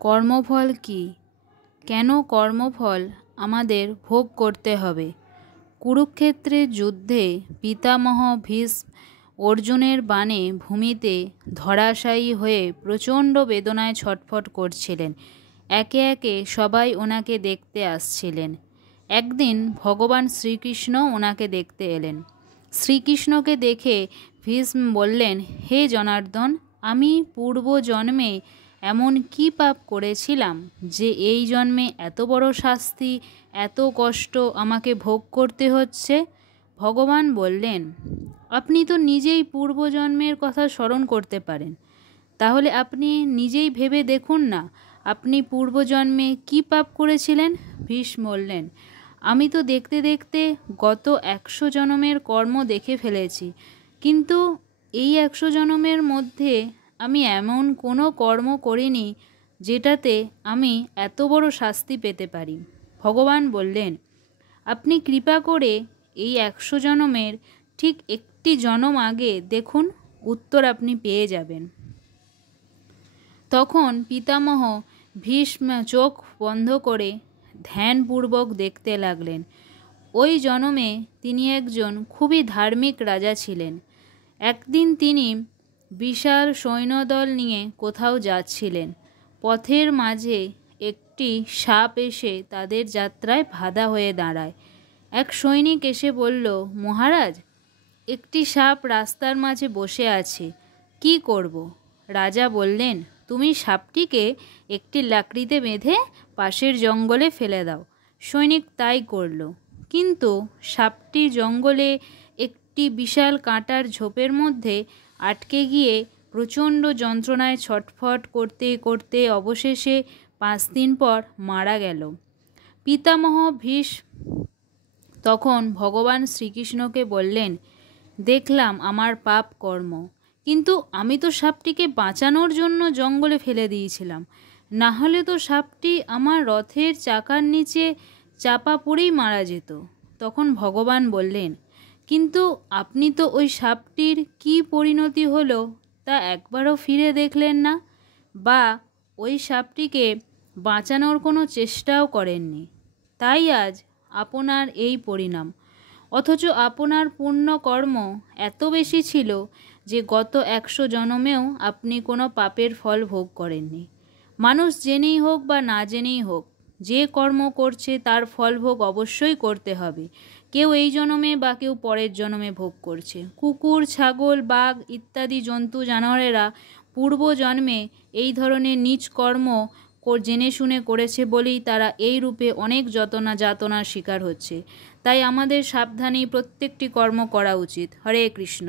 কর্মফল কি? কেন কর্মফল আমাদের ভোগ করতে হবে? কুরুক্ষেত্রের যুদ্ধে পিতামহ ভীষ্ম অর্জুনের বাণে ভূমিতে ধরাশায়ী হয়ে প্রচণ্ড বেদনায় ছটফট করছিলেন। একে একে সবাই ওনাকে দেখতে আসছিলেন। একদিন ভগবান শ্রীকৃষ্ণ ওনাকে দেখতে এলেন। শ্রীকৃষ্ণকে দেখে ভীষ্ম বললেন, হে জনার্দন, আমি পূর্ব জন্মে এমন কি পাপ করেছিলাম যে এই জন্মে এত বড় শাস্তি, এত কষ্ট আমাকে ভোগ করতে হচ্ছে? ভগবান বললেন, আপনি তো নিজেই পূর্বজন্মের কথা স্মরণ করতে পারেন। তাহলে আপনি নিজেই ভেবে দেখুন না, আপনি পূর্বজন্মে কি পাপ করেছিলেন? ভীষ্ম বললেন, আমি তো দেখতে দেখতে গত 100 জন্মের কর্ম দেখে ফেলেছি, কিন্তু এই 100 জন্মের মধ্যে আমি এমন কোনো কর্ম করিনি যেটাতে আমি এত বড় শাস্তি পেতে পারি। ভগবান বললেন, আপনি কৃপা করে এই 100 জন্মের ঠিক একটি জন্ম আগে দেখুন, উত্তর আপনি পেয়ে যাবেন। তখন পিতামহ ভীষ্ম চোখ বন্ধ করে ধ্যানপূর্বক দেখতে লাগলেন। ওই জন্মে তিনি একজন খুবই ধার্মিক রাজা ছিলেন। একদিন তিনি বিশাল সৈন্যদল নিয়ে কোথাও যাচ্ছিলেন। পথের মাঝে একটি সাপ এসে তাদের যাত্রায় বাধা হয়ে দাঁড়ায়। এক সৈনিক এসে বলল, মহারাজ, একটি সাপ রাস্তার মাঝে বসে আছে, কি করব? রাজা বললেন, তুমি সাপটিকে একটি লাকড়িতে বেঁধে পাশের জঙ্গলে ফেলে দাও। সৈনিক তাই করল, কিন্তু সাপটি জঙ্গলে একটি বিশাল কাঁটার ঝোপের মধ্যে আটকে গিয়ে প্রচণ্ড যন্ত্রণায় ছটফট করতে করতে অবশেষে 5 দিন পর মারা গেল। পিতামহ ভীষ্ম তখন ভগবান শ্রীকৃষ্ণকে বললেন, দেখলাম আমার পাপ কর্ম, কিন্তু আমি তো সাপটিকে বাঁচানোর জন্য জঙ্গলে ফেলে দিয়েছিলাম, না হলে তো সাপটি আমার রথের চাকার নিচে চাপা পড়েই মারা যেত। তখন ভগবান বললেন, কিন্তু আপনি তো ওই সাপটির কি পরিণতি হলো তা একবারও ফিরে দেখলেন না, বা ওই সাপটিকে বাঁচানোর কোনো চেষ্টাও করেননি। তাই আজ আপনার এই পরিণাম। অথচ আপনার পুণ্যকর্ম এত বেশি ছিল যে গত 100 জন্মেও আপনি কোনো পাপের ফল ভোগ করেননি। মানুষ জেনেই হোক বা না জেনেই হোক, যে কর্ম করছে তার ফল ভোগ অবশ্যই করতে হবে। কেউ এই জন্মে বা কেউ পরের জন্মে ভোগ করছে। কুকুর, ছাগল, বাঘ ইত্যাদি জন্তু জানোয়ারেরা পূর্ব জন্মে এই ধরনের নীচ কর্ম জেনে শুনে করেছে বলেই তারা এই রূপে অনেক যাতনার শিকার হচ্ছে। তাই আমাদের সাবধানেই প্রত্যেকটি কর্ম করা উচিত। হরে কৃষ্ণ।